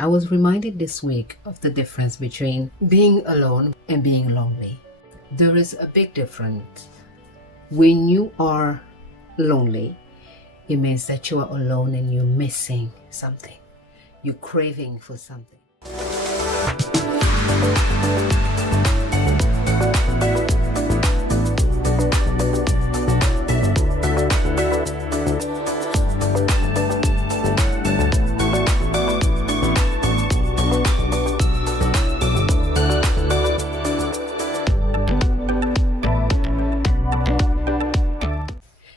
I was reminded this week of the difference between being alone and being lonely. There is a big difference. When you are lonely, it means that you are alone and you're missing something. You're craving for something.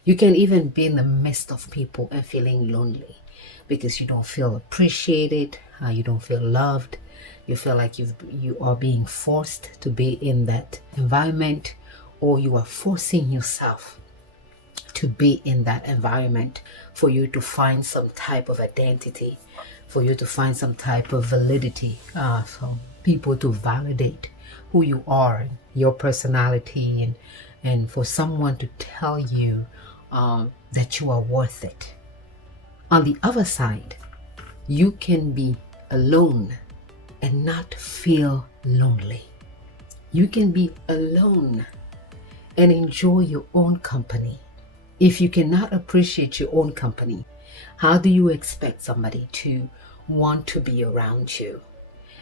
You can even be in the midst of people and feeling lonely because you don't feel appreciated, you don't feel loved, you feel like you are being forced to be in that environment, or you are forcing yourself to be in that environment for you to find some type of identity, for you to find some type of validity, for people to validate who you are, your personality, and for someone to tell you that you are worth it. On the other side, you can be alone and not feel lonely. You can be alone and enjoy your own company. If you cannot appreciate your own company, how do you expect somebody to want to be around you?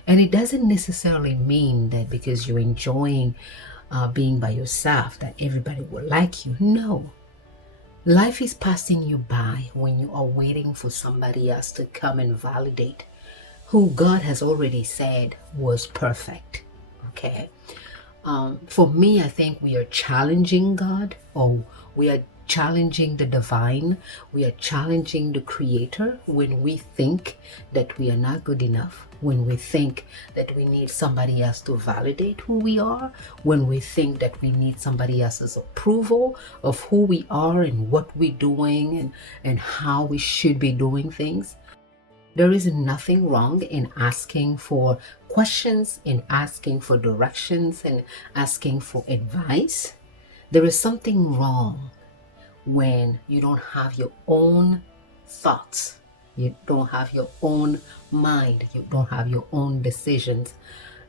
And it doesn't necessarily mean that because you're enjoying being by yourself that everybody will like you. No. Life is passing you by when you are waiting for somebody else to come and validate who God has already said was perfect. Okay. For me, I think we are challenging God, or we are challenging the divine. We are challenging the creator when we think that we are not good enough, when we think that we need somebody else to validate who we are, when we think that we need somebody else's approval of who we are and what we're doing and how we should be doing things. There is nothing wrong in asking for questions, in asking for directions, and asking for advice. There is something wrong when you don't have your own thoughts, you don't have your own mind, you don't have your own decisions.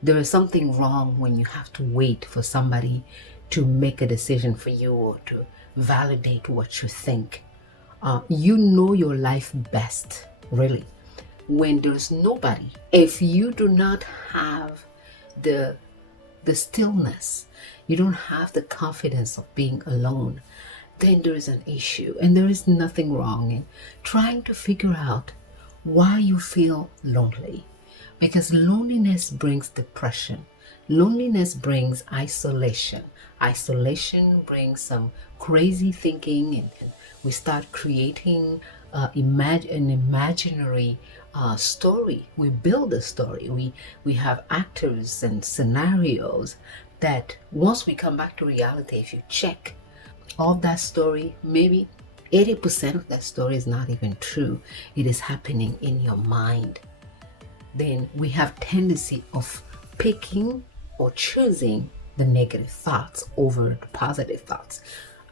There is something wrong when you have to wait for somebody to make a decision for you or to validate what you think. You know your life best, really, when there's nobody. If you do not have the stillness, you don't have the confidence of being alone, then there is an issue. And there is nothing wrong in trying to figure out why you feel lonely. Because loneliness brings depression. Loneliness brings isolation. Isolation brings some crazy thinking, and we start creating an imaginary story. We build a story. We have actors and scenarios that once we come back to reality, if you check all that story, maybe 80% of that story is not even true. It is happening in your mind. Then we have tendency of picking or choosing the negative thoughts over the positive thoughts.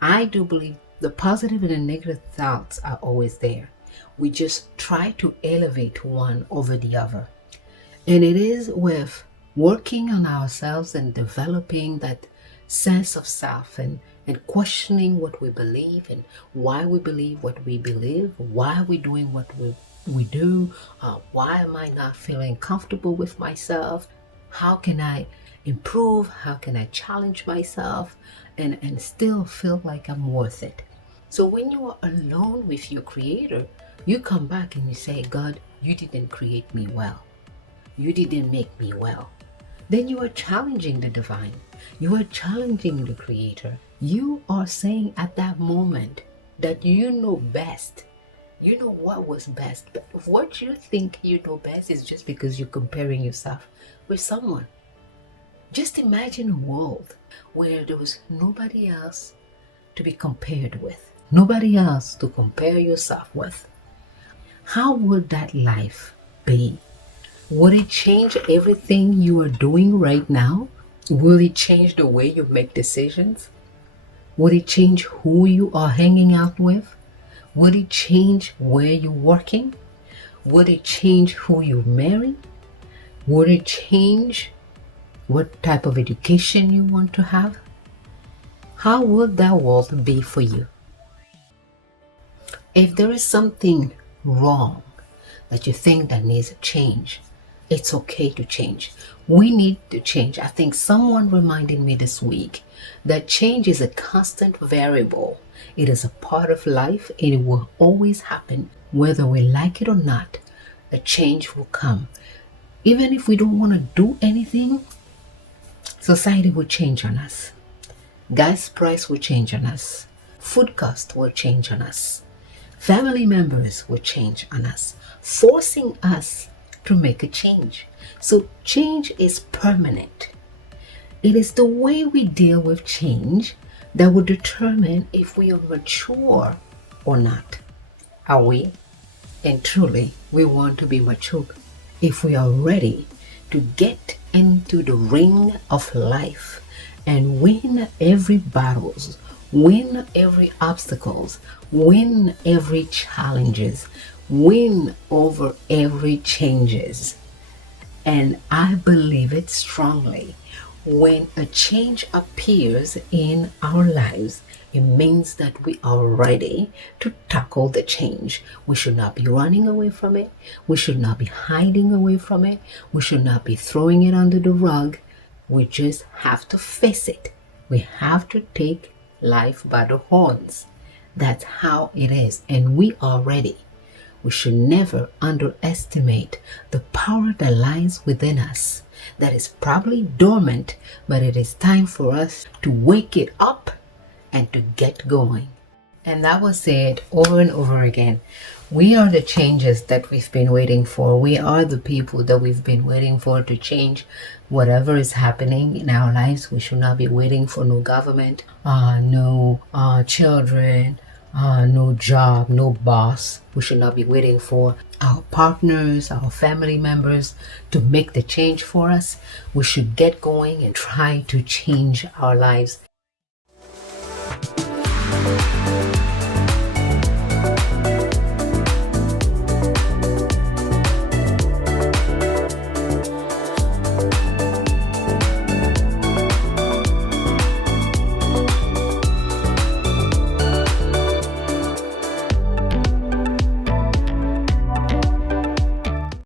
I do believe the positive and the negative thoughts are always there. We just try to elevate one over the other. And it is with working on ourselves and developing that sense of self and questioning what we believe and why we believe what we believe, why we're doing what we do, why am I not feeling comfortable with myself, how can I improve, how can I challenge myself and still feel like I'm worth it. So when you are alone with your creator, you come back and you say, God, you didn't create me well. You didn't make me well. Then you are challenging the divine. You are challenging the creator. You are saying at that moment that you know best. You know what was best. But what you think you know best is just because you're comparing yourself with someone. Just imagine a world where there was nobody else to be compared with. Nobody else to compare yourself with. How would that life be? Would it change everything you are doing right now? Will it change the way you make decisions? Would it change who you are hanging out with? Would it change where you're working? Would it change who you marry? Would it change what type of education you want to have? How would that world be for you? If there is something wrong that you think that needs a change, it's okay to change. We need to change. I think someone reminded me this week that change is a constant variable. It is a part of life and it will always happen. Whether we like it or not, a change will come. Even if we don't want to do anything, society will change on us. Gas price will change on us. Food cost will change on us. Family members will change on us, forcing us to make a change. So change is permanent. It is the way we deal with change that will determine if we are mature or not. Are we? And truly, we want to be mature. If we are ready to get into the ring of life and win every battles, win every obstacles, win every challenges, win over every changes. And I believe it strongly. When a change appears in our lives, it means that we are ready to tackle the change. We should not be running away from it. We should not be hiding away from it. We should not be throwing it under the rug. We just have to face it. We have to take life by the horns. That's how it is. And we are ready. We should never underestimate the power that lies within us. That is probably dormant, but it is time for us to wake it up and to get going. And that was said over and over again. We are the changes that we've been waiting for. We are the people that we've been waiting for to change whatever is happening in our lives. We should not be waiting for no government, no children, no job, no boss. We should not be waiting for our partners, our family members to make the change for us. We should get going and try to change our lives